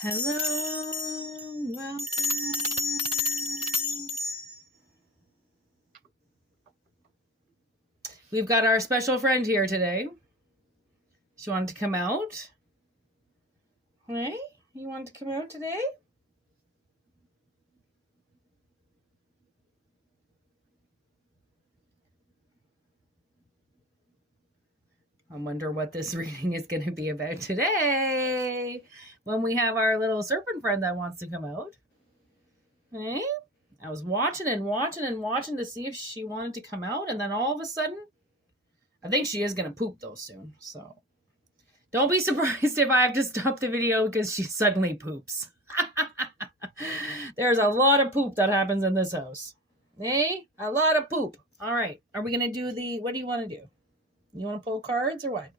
Hello, welcome. We've got our special friend here today. She wanted to come out. Hey, you wanted to come out today? I wonder what this reading is going to be about today when we have our little serpent friend that wants to come out. Hey, I was watching to see if she wanted to come out, and then all of a sudden, I think she is going to poop though soon, so don't be surprised if I have to stop the video because she suddenly poops. There's a lot of poop that happens in this house. Hey, a lot of poop. All right, are we going to do what do you want to do? You want to pull cards or what?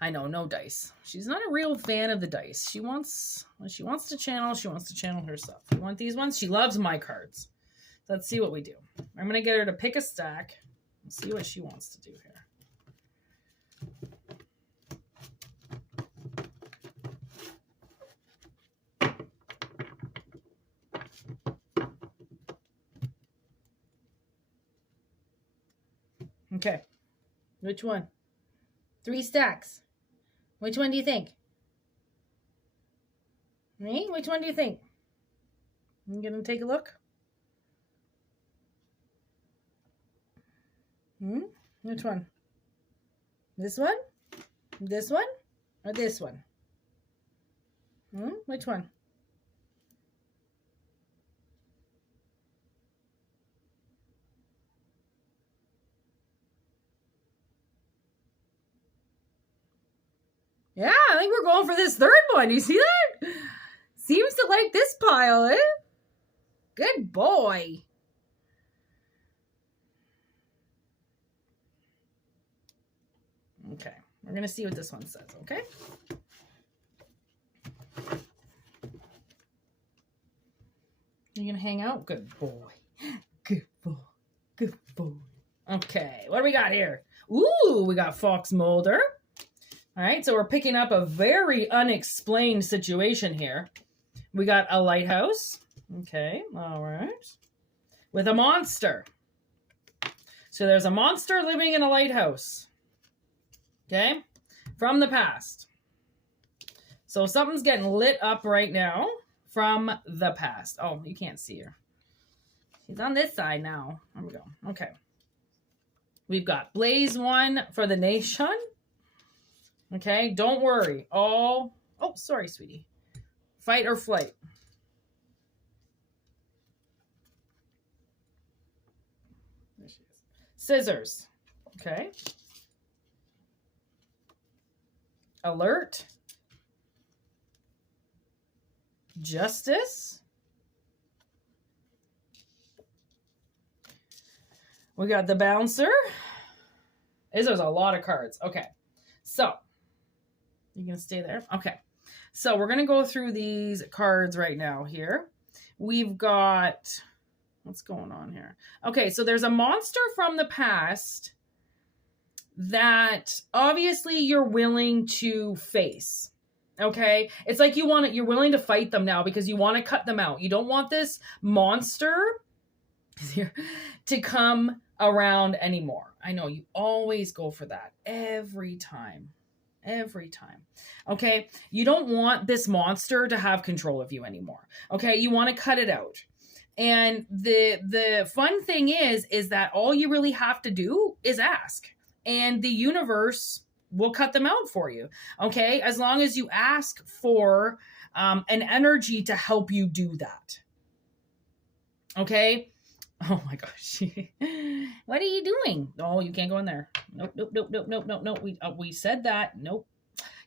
I know, no dice. She's not a real fan of the dice. She wants to channel herself. You want these ones? She loves my cards. Let's see what we do. I'm going to get her to pick a stack and see what she wants to do here. Okay. Which one? 3 stacks. Which one do you think? Me? Which one do you think? I'm going to take a look. Which one? This one? This one? Or this one? Which one? Yeah, I think we're going for this third one. You see that? Seems to like this pile, eh? Good boy. Okay, we're going to see what this one says, okay? You're going to hang out? Good boy. Good boy. Good boy. Okay, what do we got here? Ooh, we got Fox Mulder. All right, so we're picking up a very unexplained situation here. We got a lighthouse. Okay, all right. With a monster. So there's a monster living in a lighthouse. Okay, from the past. So something's getting lit up right now from the past. Oh, you can't see her. She's on this side now. There we go. Okay. We've got Blaze 1 for the nation. Okay, don't worry. Oh, sorry, sweetie. Fight or flight. There she is. Scissors. Okay. Alert. Justice. We got the bouncer. There's a lot of cards. Okay. So, you gonna stay there? Okay. So we're gonna go through these cards right now here. We've got, what's going on here? Okay, so there's a monster from the past that obviously you're willing to face. Okay? It's like you're willing to fight them now because you want to cut them out. You don't want this monster to come around anymore. I know you always go for that every time. Every time. Okay? You don't want this monster to have control of you anymore. Okay? You want to cut it out. And the fun thing is that all you really have to do is ask. And the universe will cut them out for you. Okay? As long as you ask for an energy to help you do that. Okay? Oh my gosh. What are you doing? Oh, you can't go in there. Nope. We said that. Nope.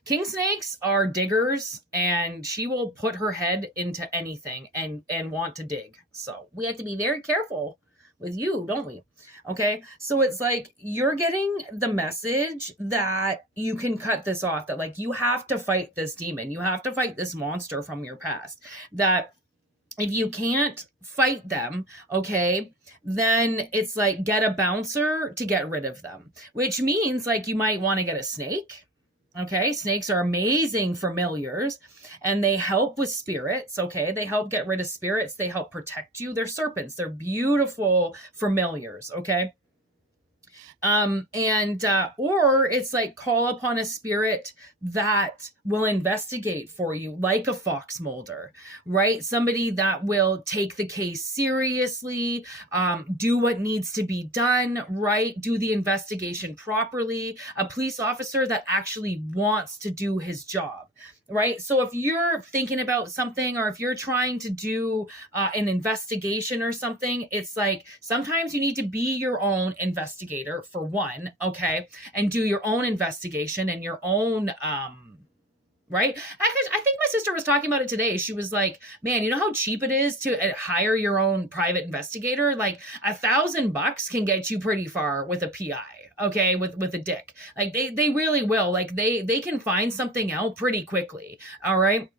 King snakes are diggers and she will put her head into anything and want to dig. So we have to be very careful with you, don't we? Okay. So it's like you're getting the message that you can cut this off, that like you have to fight this demon. You have to fight this monster from your past. That if you can't fight them, okay, then it's like get a bouncer to get rid of them, which means like you might want to get a snake, Okay, snakes are amazing familiars and they help with spirits. Okay, they help get rid of spirits, they help protect you. They're serpents, they're beautiful familiars. Okay, or it's like call upon a spirit that will investigate for you, like a fox molder, right? Somebody that will take the case seriously, do what needs to be done, right? Do the investigation properly. A police officer that actually wants to do his job. Right. So if you're thinking about something, or if you're trying to do an investigation or something, it's like sometimes you need to be your own investigator, for one. Okay. And do your own investigation and your own, right? Actually, I think my sister was talking about it today. She was like, man, you know how cheap it is to hire your own private investigator? Like $1,000 can get you pretty far with a PI. Okay, with a dick. Like they really will. Like they can find something out pretty quickly. All right.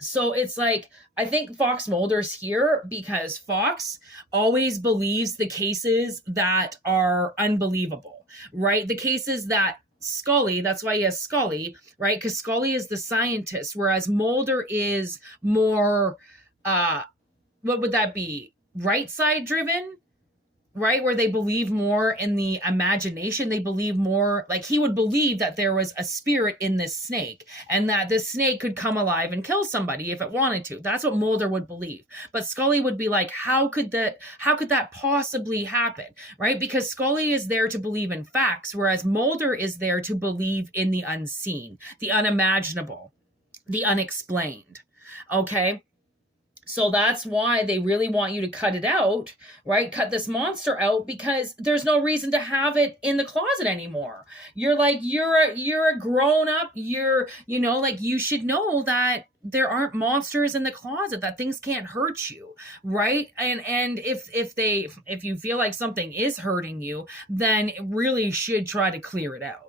So it's like, I think Fox Mulder's here because Fox always believes the cases that are unbelievable, right? The cases that Scully, that's why he has Scully, right? Because Scully is the scientist, whereas Mulder is more, what would that be? Right side driven? Right? Where they believe more in the imagination. They believe more, like he would believe that there was a spirit in this snake and that this snake could come alive and kill somebody if it wanted to. That's what Mulder would believe. But Scully would be like, how could that possibly happen? Right? Because Scully is there to believe in facts, whereas Mulder is there to believe in the unseen, the unimaginable, the unexplained. Okay? So that's why they really want you to cut it out, right? Cut this monster out, because there's no reason to have it in the closet anymore. You're like, you're a grown up, like you should know that there aren't monsters in the closet, that things can't hurt you, right? And if you feel like something is hurting you, then it really should try to clear it out.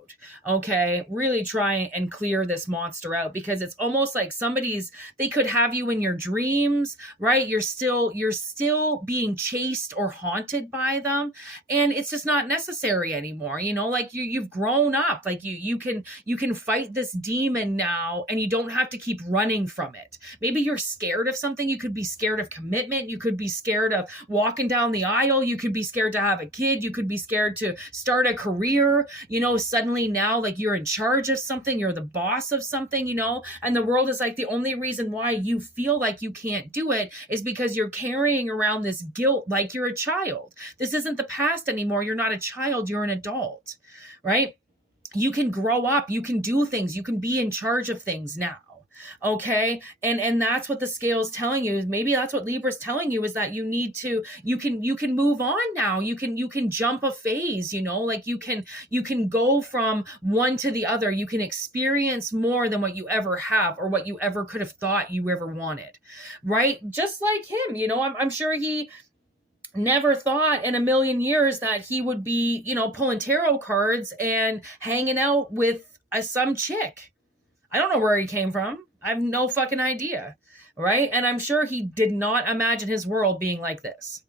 Okay, really try and clear this monster out, because it's almost like they could have you in your dreams, right? You're still being chased or haunted by them, and it's just not necessary anymore. Like you've grown up, like you can fight this demon now, and you don't have to keep running from it. Maybe you're scared of something. You could be scared of commitment. You could be scared of walking down the aisle. You could be scared to have a kid. You could be scared to start a career. Suddenly now, like, you're in charge of something, you're the boss of something, and the world is like, the only reason why you feel like you can't do it is because you're carrying around this guilt like you're a child. This isn't the past anymore. You're not a child, you're an adult, right? You can grow up, you can do things, you can be in charge of things now. Okay. And that's what the scale is telling you. Maybe that's what Libra's telling you, is that you can move on now. You can jump a phase, like you can go from one to the other. You can experience more than what you ever have, or what you ever could have thought you ever wanted. Right. Just like him, I'm sure he never thought in a million years that he would be, pulling tarot cards and hanging out with some chick. I don't know where he came from. I have no fucking idea, right? And I'm sure he did not imagine his world being like this.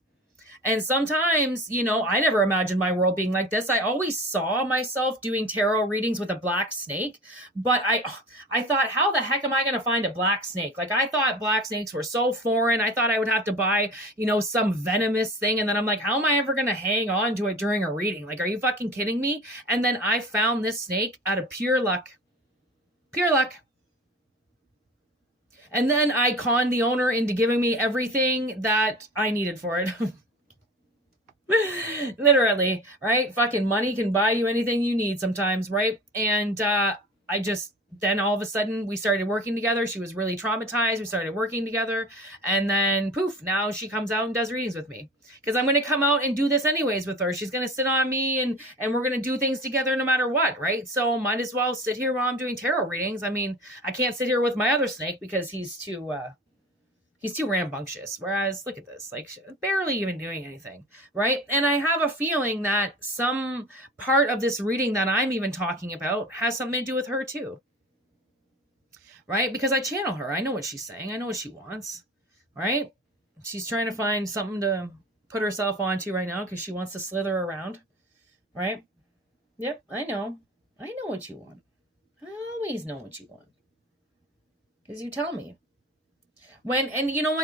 And sometimes, I never imagined my world being like this. I always saw myself doing tarot readings with a black snake, but I thought, how the heck am I going to find a black snake? Like, I thought black snakes were so foreign. I thought I would have to buy, some venomous thing. And then I'm like, how am I ever going to hang on to it during a reading? Like, are you fucking kidding me? And then I found this snake out of pure luck. Pure luck. And then I conned the owner into giving me everything that I needed for it. Literally, right? Fucking money can buy you anything you need sometimes, right? And then all of a sudden we started working together. She was really traumatized. We started working together. And then poof, now she comes out and does readings with me. Because I'm going to come out and do this anyways with her. She's going to sit on me and we're going to do things together no matter what, right? So might as well sit here while I'm doing tarot readings. I mean, I can't sit here with my other snake because he's too rambunctious. Whereas, look at this, like, barely even doing anything, right? And I have a feeling that some part of this reading that I'm even talking about has something to do with her too, right? Because I channel her. I know what she's saying. I know what she wants, right? She's trying to find something to put herself onto right now because she wants to slither around, right? Yep, I know what you want. always know what you want. Because you tell me. When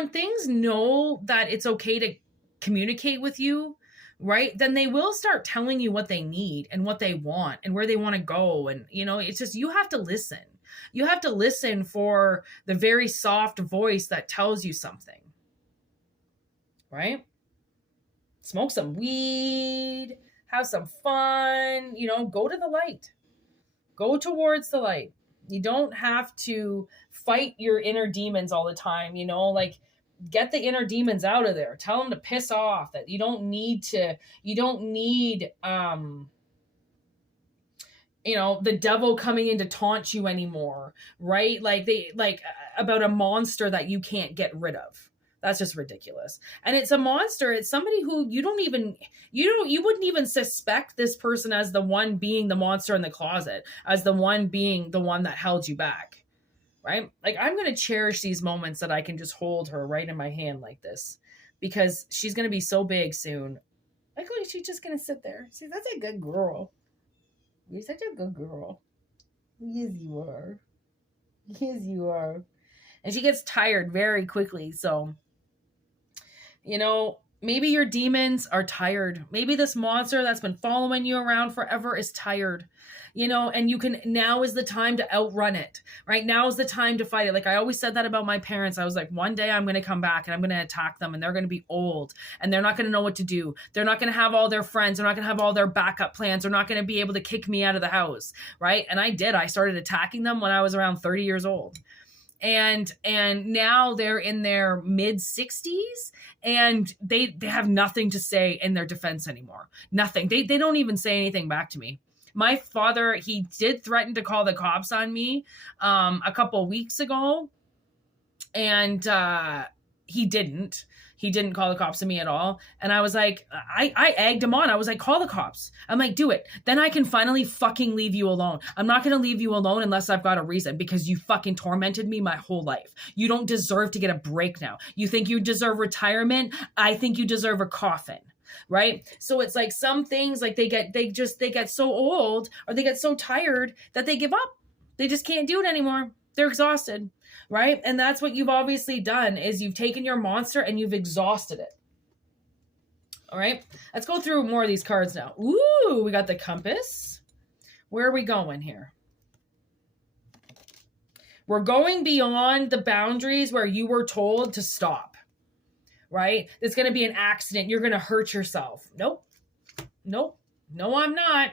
things know that it's okay to communicate with you, right? Then they will start telling you what they need and what they want and where they want to go. And, it's just, you have to listen. You have to listen for the very soft voice that tells you something, right? Smoke some weed, have some fun, go to the light, go towards the light. You don't have to fight your inner demons all the time, get the inner demons out of there. Tell them to piss off, that you don't need the devil coming in to taunt you anymore, right? About a monster that you can't get rid of. That's just ridiculous. And it's a monster. It's somebody who you wouldn't even suspect this person as the one being the monster in the closet, as the one being the one that held you back, right? I'm going to cherish these moments that I can just hold her right in my hand like this, because she's going to be so big soon. She's just going to sit there. See, that's a good girl. You're such a good girl. Yes, you are. Yes, you are. And she gets tired very quickly. So, maybe your demons are tired. Maybe this monster that's been following you around forever is tired, and now is the time to outrun it, right? Now is the time to fight it. I always said that about my parents. I was like, one day I'm going to come back and I'm going to attack them, and they're going to be old and they're not going to know what to do. They're not going to have all their friends. They're not going to have all their backup plans. They're not going to be able to kick me out of the house, right? And I did. I started attacking them when I was around 30 years old. And now they're in their mid 60s and they have nothing to say in their defense anymore. Nothing. They don't even say anything back to me. My father, he did threaten to call the cops on me a couple weeks ago, and he didn't call the cops on me at all. And I was like, I egged him on. I was like, call the cops. I'm like, do it. Then I can finally fucking leave you alone. I'm not going to leave you alone unless I've got a reason, because you fucking tormented me my whole life. You don't deserve to get a break now. You think you deserve retirement? I think you deserve a coffin. Right? So it's like some things, like they get so old or they get so tired that they give up. They just can't do it anymore. They're exhausted. Right? And that's what you've obviously done, is you've taken your monster and you've exhausted it. All right. Let's go through more of these cards now. Ooh, we got the compass. Where are we going here? We're going beyond the boundaries where you were told to stop. Right? It's going to be an accident. You're going to hurt yourself. Nope. No, I'm not.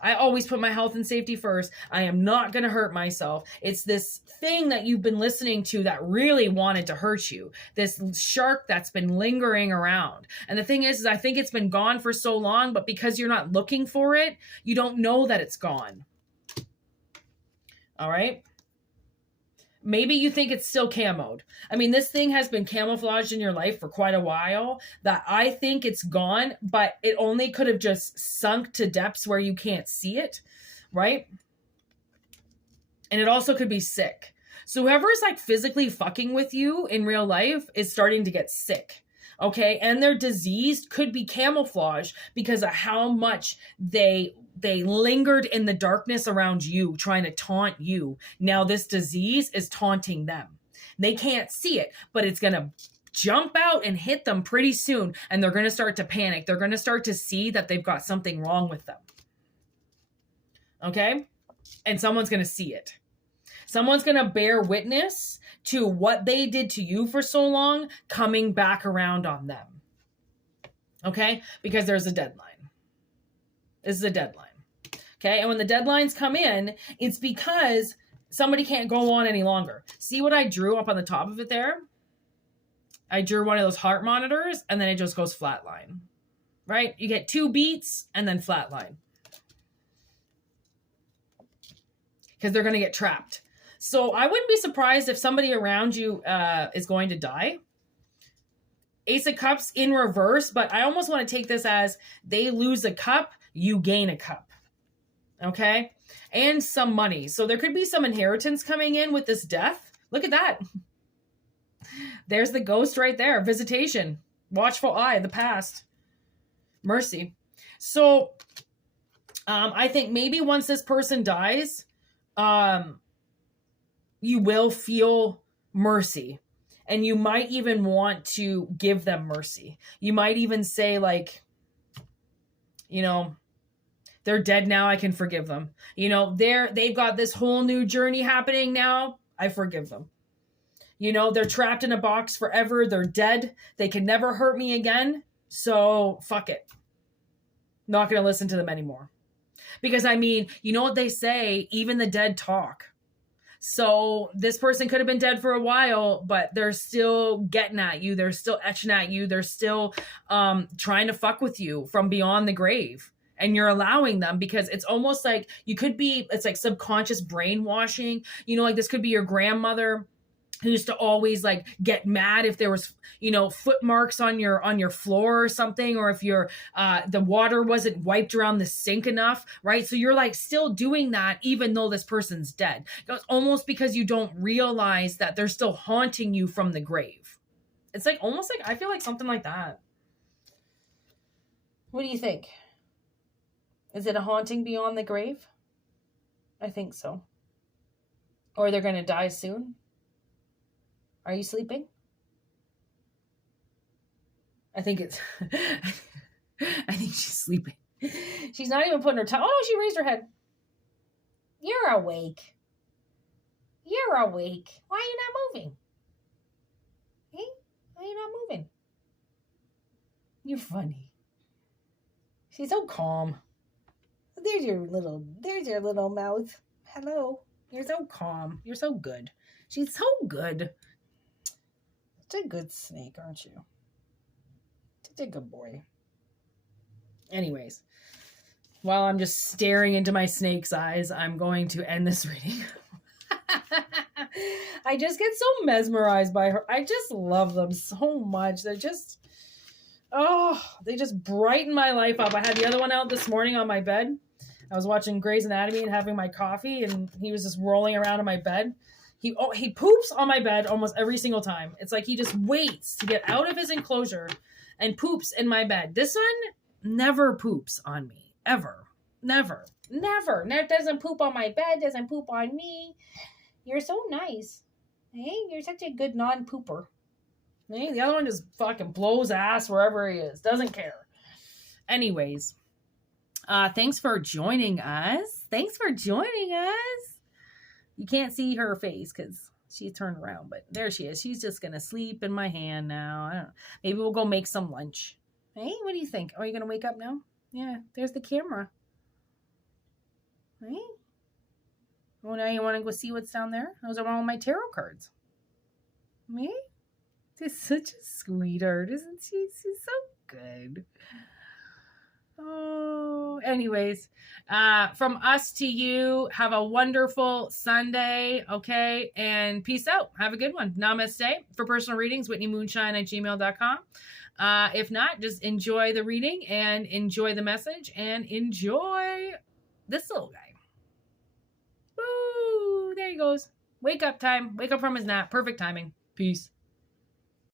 I always put my health and safety first. I am not going to hurt myself. It's this thing that you've been listening to that really wanted to hurt you. This shark that's been lingering around. And the thing is I think it's been gone for so long, but because you're not looking for it, you don't know that it's gone. All right. Maybe you think it's still camoed. I mean, this thing has been camouflaged in your life for quite a while, that I think it's gone, but it only could have just sunk to depths where you can't see it, right? And it also could be sick. So whoever's physically fucking with you in real life is starting to get sick, okay? And their disease could be camouflaged because of how much they lingered in the darkness around you, trying to taunt you. Now this disease is taunting them. They can't see it, but it's going to jump out and hit them pretty soon. And they're going to start to panic. They're going to start to see that they've got something wrong with them. Okay? And someone's going to see it. Someone's going to bear witness to what they did to you for so long coming back around on them. Okay? Because there's a deadline. This is a deadline. Okay? And when the deadlines come in, it's because somebody can't go on any longer. See what I drew up on the top of it there? I drew one of those heart monitors, and then it just goes flatline. Right? You get 2 beats and then flatline. Because they're going to get trapped. So I wouldn't be surprised if somebody around you is going to die. Ace of Cups in reverse, but I almost want to take this as they lose a cup, you gain a cup. Okay? And some money. So there could be some inheritance coming in with this death. Look at that. There's the ghost right there. Visitation. Watchful eye. The past. Mercy. So I think maybe once this person dies, you will feel mercy. And you might even want to give them mercy. You might even say, like, you know, they're dead now, I can forgive them. You know, they've got this whole new journey happening now, I forgive them. You know, they're trapped in a box forever, they're dead, they can never hurt me again, so fuck it. Not going to listen to them anymore. Because, I mean, you know what they say, even the dead talk. So this person could have been dead for a while, but they're still getting at you. They're still etching at you. They're still trying to fuck with you from beyond the grave. And you're allowing them, because it's almost like it's like subconscious brainwashing. You know, like this could be your grandmother who used to always like get mad if there was, you know, foot marks on your floor or something, or if the water wasn't wiped around the sink enough, right? So you're like still doing that even though this person's dead. It's almost because you don't realize that they're still haunting you from the grave. It's like almost like, I feel like something like that. What do you think? Is it a haunting beyond the grave? I think so. Or they're going to die soon. Are you sleeping? I think it's... I think she's sleeping. She's not even putting her tongue... Oh, she raised her head. You're awake. You're awake. Why are you not moving? Hey? Why are you not moving? You're funny. She's so calm. There's your little mouth. Hello. You're so calm. You're so good. She's so good. Such a good snake, aren't you? Such a good boy. Anyways, while I'm just staring into my snake's eyes, I'm going to end this reading. I just get so mesmerized by her. I just love them so much. They're just, they just brighten my life up. I had the other one out this morning on my bed. I was watching Grey's Anatomy and having my coffee, and he was just rolling around in my bed. He poops on my bed almost every single time. It's like he just waits to get out of his enclosure and poops in my bed. This one never poops on me. Ever. Never. Never. Doesn't poop on my bed. Doesn't poop on me. You're so nice. Hey, you're such a good non-pooper. Hey, the other one just fucking blows ass wherever he is. Doesn't care. Anyways. Thanks for joining us. You can't see her face because she turned around, but there she is. She's just going to sleep in my hand now. I don't know. Maybe we'll go make some lunch. Hey, what do you think? Are you going to wake up now? Yeah, there's the camera. Hey? Oh, now you want to go see what's down there? Those are all my tarot cards. Me? She's such a sweetheart, isn't she? She's so good. Oh, anyways, from us to you, have a wonderful Sunday, okay? And peace out. Have a good one. Namaste. For personal readings, whitneymoonshine@gmail.com. If not, just enjoy the reading and enjoy the message and enjoy this little guy. Woo! There he goes. Wake up time. Wake up from his nap. Perfect timing. Peace.